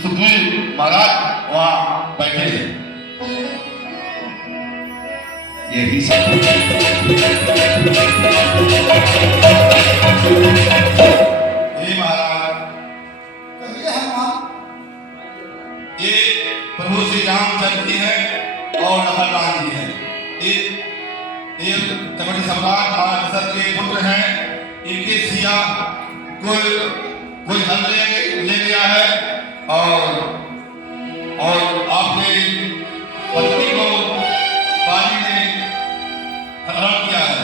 सुखदेव महाराज वहां बैठे हैं। यही सब महाराज कहिए हनुमान। ये प्रभु श्री रामचंद्र जी है और लखनलाल जी है। ये कपटी सम्राट महाराज के पुत्र हैं। इनके सिया कोई हल ले गया है और आपने पत्नी को बाली ने हरण किया है।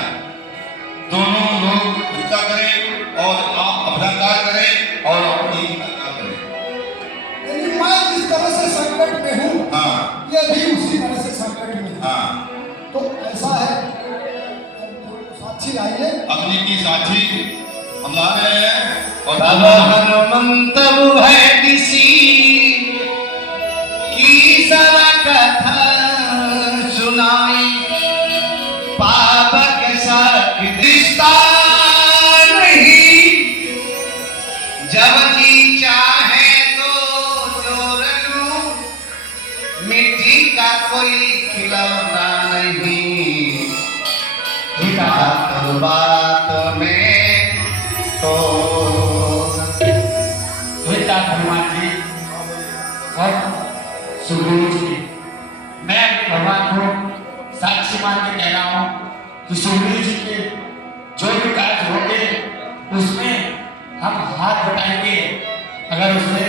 दोनों लोग भिक्षा करें और आप अपना कार्य करें और अपनी कार्य करें। यानी मैं जिस तरह से संकट में हूँ, हाँ, ये भी उसी तरह से संकट में है। हाँ, तो ऐसा है, साक्षी आइए। अग्नि की साक्षी हम ला रहे हैं। और हनुमंत है किसी की सरा कथा सुनाई, पाप के साथ रिश्ता नहीं, जब जी चाहे तो जोड़ लूं, मिट्टी का कोई खिलौना नहीं, बात में तो हनुमान जी और सुग्रीव जी, मैं भगवान को साक्षी मान के कह रहा हूँ कि सुग्रीव जी के जो भी कार्य होंगे उसमें हम हाथ बटाएंगे। अगर उसमें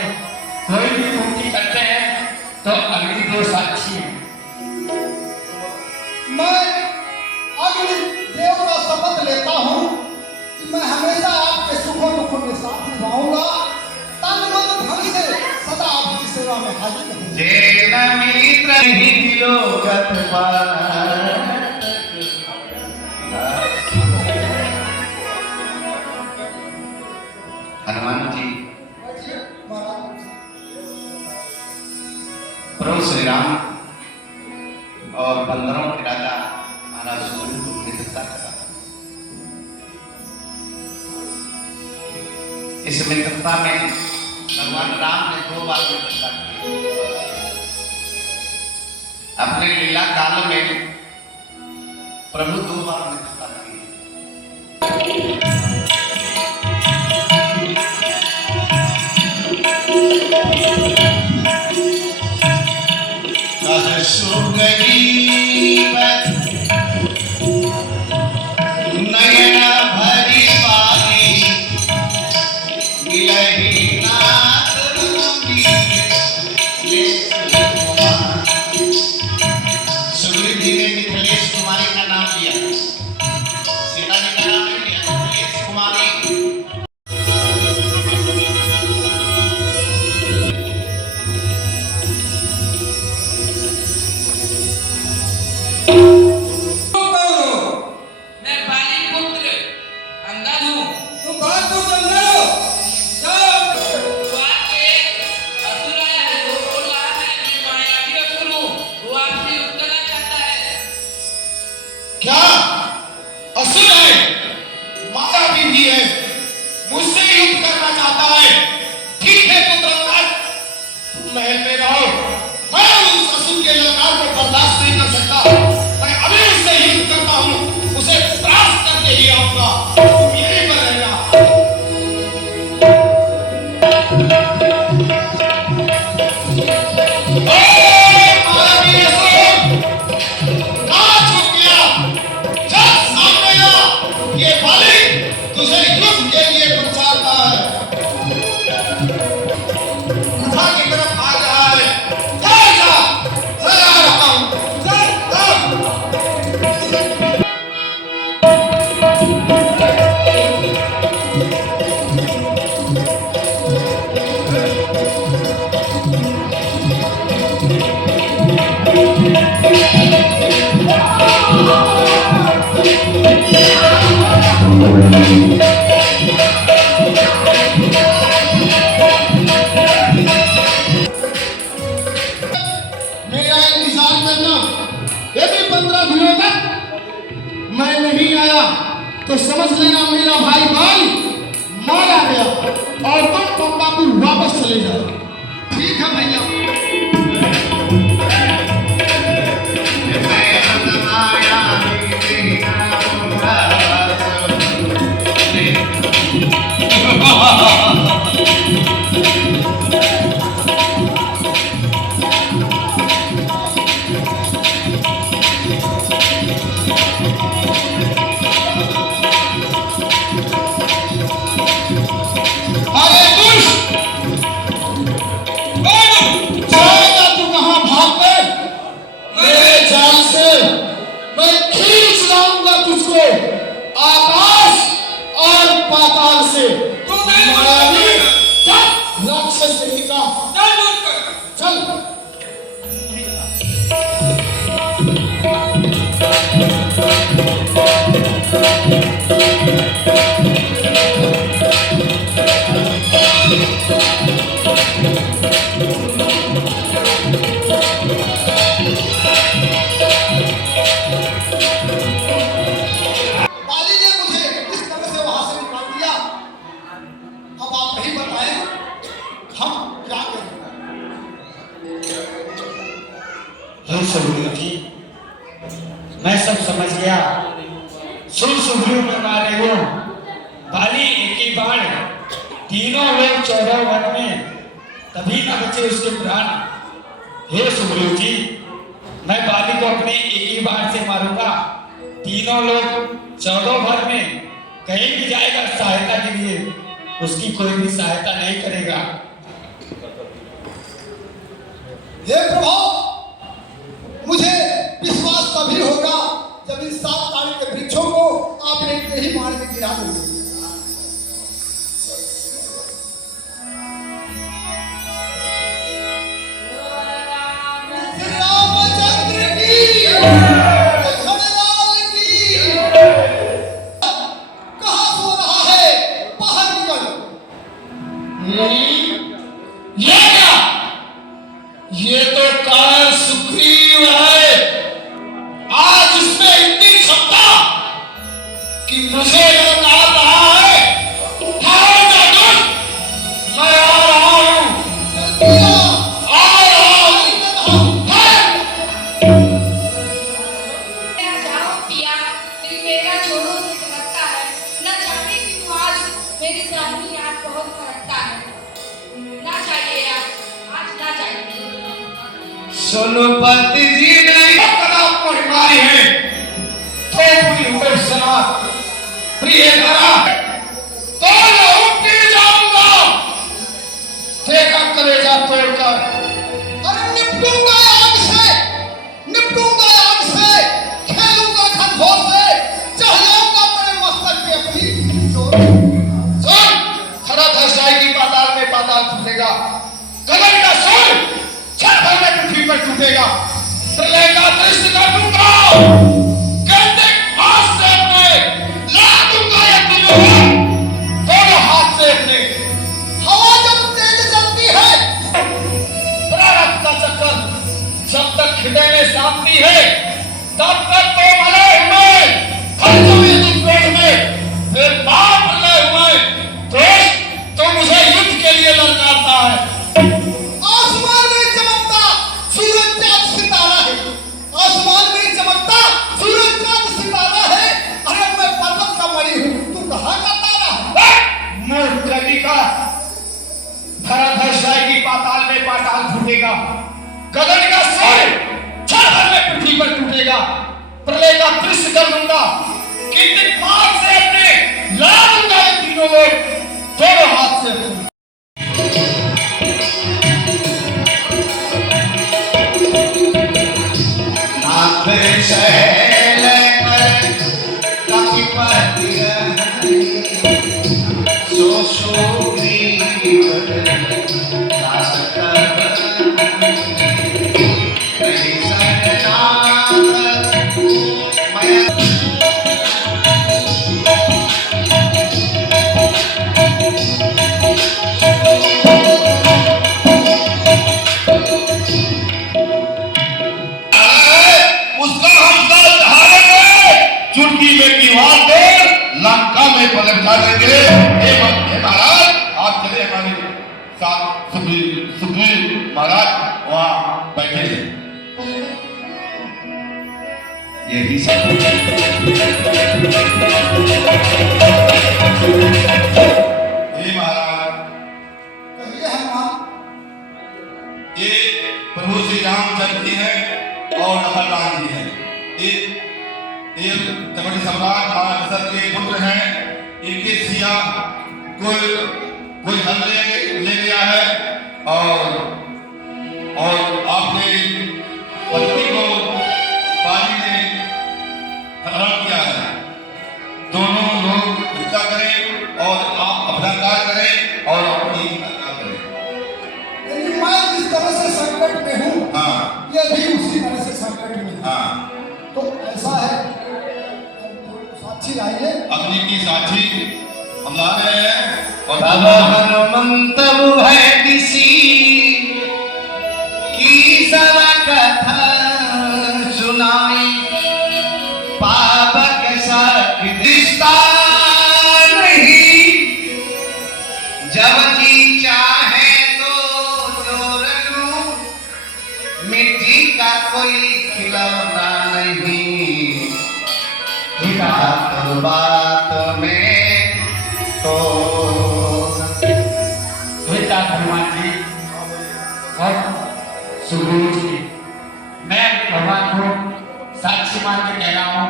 कोई भी त्रुटि करते हैं तो अग्निदेव साक्षी है। मैं अग्निदेव का शपथ लेता हूँ कि मैं हमेशा आपके सुखों दुखों के साथ निभाऊंगा, तन मन धन से सदा आपकी सेवा में हाजिर रहूंगा। जेन मित्र ही लोकत हनुमान जी, प्रभु श्री राम और बंदरों के राजा महाराज सुग्रीव को मित्रता करा। इस मित्रता में भगवान राम ने 2 बार मित्रता की। अपने लीला काल में प्रभु 2 बार मित्रता की। सुगरीब नयन भरी बारी, मिलहि नाथ रूपी सुग्रीव जी ने मिथिलेश कुमारी का नाम लिया, सीता जी का नाम नहीं लिया, मिथिलेश कुमारी। क्या असुर है, माया भी है, मुझसे युद्ध करना चाहता है। ठीक है पुत्र राज, तुम महल में रहो। मैं उस असुर के ललकार को बर्दाश्त नहीं कर सकता। मैं अभी उससे युद्ध करता हूँ, उसे परास्त करके ही आऊंगा। तुम यहीं पर रहना। तुझे युद्ध के लिए प्रचारता है, गुफा की तरफ आ रहा है। जा मैं आ रहा हूं। मेरा इंतजार करना। यदि 15 दिनों तक मैं नहीं आया तो समझ लेना मेरा भाई भाई मारा गया और तुम पंपापुर वापस चले जाओ। ठीक है भैया। अरे दुष्ट! जाएगा तू कहाँ भाग गए? मेरे जाल से मैं खींच लाऊंगा तुझको आकाश और पाताल से। मायावी, चल राक्षस नहीं का चल। बाली ने मुझे इस तरह से वहां से निकाल दिया। अब आप ही बताएं हम क्या करें? हे सुग्रीव जी, मैं सब समझ गया। सुग्रीव में मारे हो बाली एक ही बाण, तीनों लोग 14 वन में, तभी न बचे उसके प्राण। हे सुग्रीव जी, मैं बाली को अपने एक ही बाण से मारूंगा। तीनों लोग 14 भर में कहीं भी जाएगा सहायता के लिए, उसकी कोई भी सहायता नहीं करेगा। हे प्रभु, मुझे विश्वास तभी होगा जब इन 7 ताड़ के वृक्षों को आपने एक ही बाण में गिरा दोगे। रामचंद्र की, लक्ष्मणलाल की। कहाँ सो रहा है? बाहर निकल। ये क्या? ये तो कायर सुग्रीव है। आज इसमें इतनी क्षमता कि मुझे लगा रहा है। हाँ जादू, मैं आ रहा हूँ, आ रहा हूँ। जाओ पिया, दिल मेरा छोड़ो से धड़कता है। न जाने क्यों आज मेरी जानी याद बहुत फड़कता है। ना चाहिए आज ना चाहिए। सोनपति जी ने कदम पर मारी है तो पूरी हुए सना प्रिय करा तो लहू पी जाऊंगा। देखा कलेजा तोड़कर। अरे निपटूंगा आग से, निपटूंगा आग से, खेलूंगा खंभों से, चढ़ जाऊंगा तेरे मस्तक पे अपनी जोर। सुन, खड़ा धस जाएगी पाताल में, पाताल टूटेगा। गगन का सुन, छत भर में पृथ्वी पर टूटेगा। प्रलय का दृश्य कर दूंगा। गंदे हाथ से अपने ला दूंगा ये तीनों दोनों हाथ से अपने। हवा जब तेज चलती है, प्रारब्ध का चक्कर जब तक हृदय में शांति है तब तक तो मले हुए खर्चों में तुम पेट में, फिर बाप मले हुए दोस्त तो मुझे युद्ध के लिए ललकारता है। आसमान में चमकता सूरज चांद सितारा है, आसमान में चमकता सूरज चांद सितारा है। अरे मैं पर्वत का मणि हूँ, तू कहाँ का तारा है? मूर्ख कली का धरा धस जाएगी पाताल में, पाताल फूटेगा। गगन का सिर क्षण भर में पृथ्वी पर टूटेगा। प्रलय का दृश्य कर दूंगा कि दिमाग से अपने ला दूंगा ये तीनों लोग दोनों हाथ से अपने। सुखदेव महाराज वहाँ बैठे थे। यही सब हे महाराज, कहिए हनुमान। ये प्रभु श्री रामचंद्र जी हैं और लखनलाल जी हैं। ये कबड्डी सम्राट महाराज दशरथ के पुत्र हैं। इनके सिया कोई धन ले गया है और आपने पत्नी को बाजी ने हरण किया है। दोनों लोग भिक्षा करें और आप अपना कार्य करें और अपनी कार्य करें। यानी मैं जिस तरह से संकट में हूँ, हाँ ये भी उसी तरह से संकट में है। हाँ, तो ऐसा है, साक्षी आइए। अग्नि की साक्षी हम ला रहे हैं। और तब हनुमंत है किसी की सरा कथा सुनाई, पापक साथ दिशता नहीं, जब जी चाहे तो जोर लूं, मिट्टी का कोई खिलौना नहीं, बात में तो हनुमान जी और सुग्रीव जी, मैं भगवान को साक्षी मान के कह रहा हूँ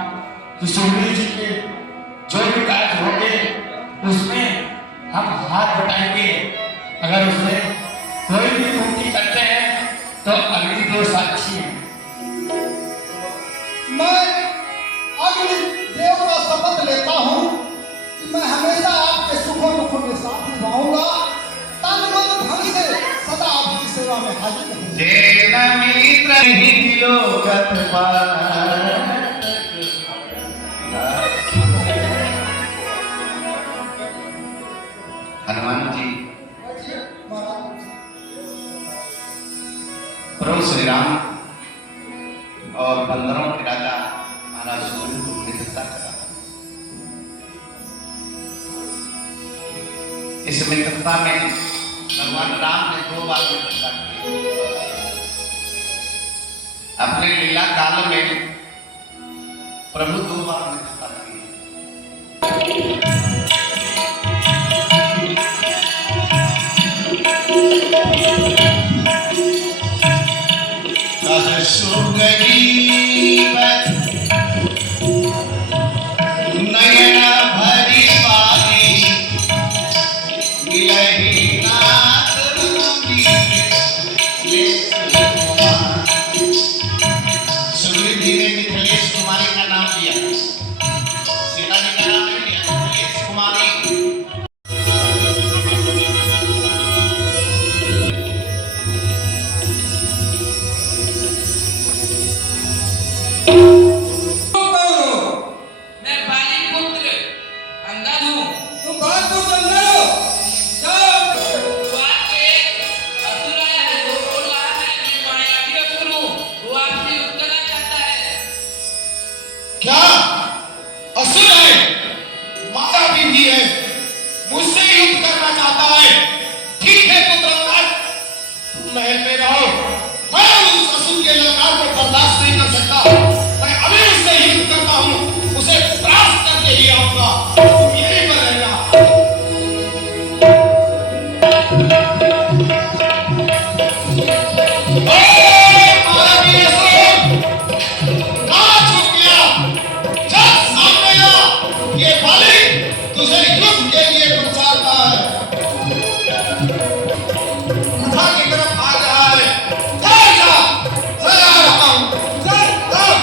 कि सुग्रीव जी के जो भी कार्य होंगे उसमें हम हाथ बटाएंगे। अगर उसमें कोई भी त्रुटि करते हैं तो अग्नि देव साक्षी है। मैं अग्नि देव का शपथ लेता हूँ कि मैं हमेशा आपके सुखों दुखों के साथ निभाऊंगा, तन मन धन से सदा आपकी सेवा में हाजिर रहूंगा। जेन मित्र ही लोकत पार। हनुमान जी, प्रभु श्री राम और बंदरों के राजा महाराज सुग्रीव को मित्रता करा। इस मित्रता में भगवान राम ने 2 बार मित्रता की। अपने लीला काल में प्रभु 2 बार मित्रता की। सुगरीब नयन भरी पानी, मिलहि नाथ रूपी सुग्रीव जी ने मिथिलेश कुमारी का नाम लिया, सीता जी का नाम नहीं लिया, मिथिलेश कुमारी। मैं बाली पुत्र अंगद हूँ। तो बात को समझो। जाओ। बात पे असुर है, वो बोल रहा है मैं मायावी असुर हूँ, वो आपसे युद्ध करना चाहता है। क्या असुर है, मायावी भी है, मुझसे युद्ध करना चाहता है। ठीक है पुत्रराज, तुम महल में रहो। मैं उस असुर के ललकार को बर्दाश्त नहीं कर सकता। मैं अभी उससे युद्ध करता हूँ, उसे परास्त करके ही आऊंगा। तुम यहीं पर रहना। मायावी असुर, कहाँ छुप गया? चल सामने आ। ये बाली तुझे युद्ध के लिए पुकारता है, गुफा की तरफ आ रहा है। चल जा, मैं आ रहा हूँ। चल, चल।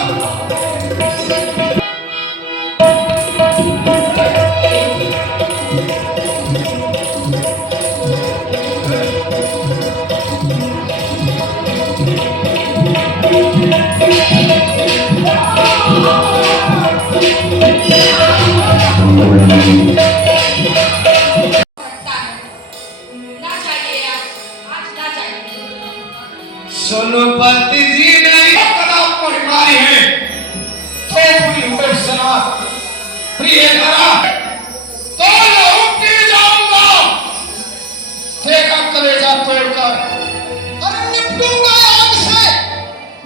करता है। ना चाहिए आज ना चाहिए। सुनपति जी ने कदम को हिमारी है, थोपड़ी हुए सना प्रिय करा, तो लहू पी जाऊंगा। देखा कलेजा तोड़कर। अरे निपटूंगा आग से,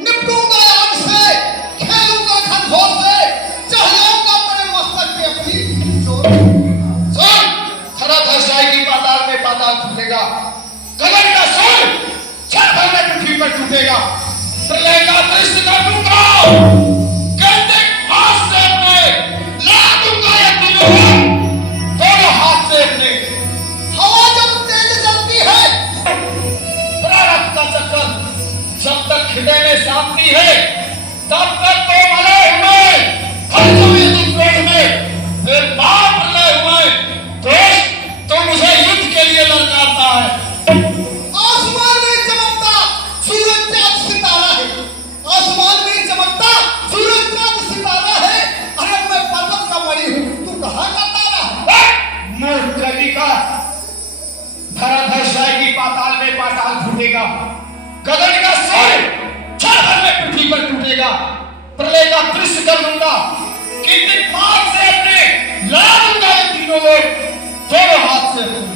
निपटूंगा आग से, खेलूंगा खंजोर से, चढ़ जाऊंगा अपने मस्तक पे अपनी जोर। सुन, खरा धस जाएगी पाताल में, पाताल टूटेगा। गगन का सुन, छत भर में पृथ्वी पर टूटेगा। प्रलय का दृश्य कर दूंगा, कहते हाथ से अपने ला दूंगा ये तीनों, दोनों हाथ से अपने। हवा जब तेज चलती है, प्रारब्ध का चक्कर जब तक हृदय में शांति है, तब तक तो मरे हुए हर समय दुख में, फिर बाप प्रलय हुए दोष तो मुझे युद्ध के लिए ललकारता है। आसमान में चमकता सूरज चांद सितारा है, आसमान में चमकता सूरज चांद सितारा है। अरे मैं पर्वत का मणि हूँ, तू कहाँ का तारा है? मूर्ख कवि का धरा धस जाएगी पाताल में, पाताल फूटेगा। गगन का स्वर क्षण भर में पृथ्वी पर टूटेगा। प्रलय का दृश्य कर दूंगा, कि दिमाग से अपने ला दूंगा ये तीनों लोग, दोनों हाथ से अपने।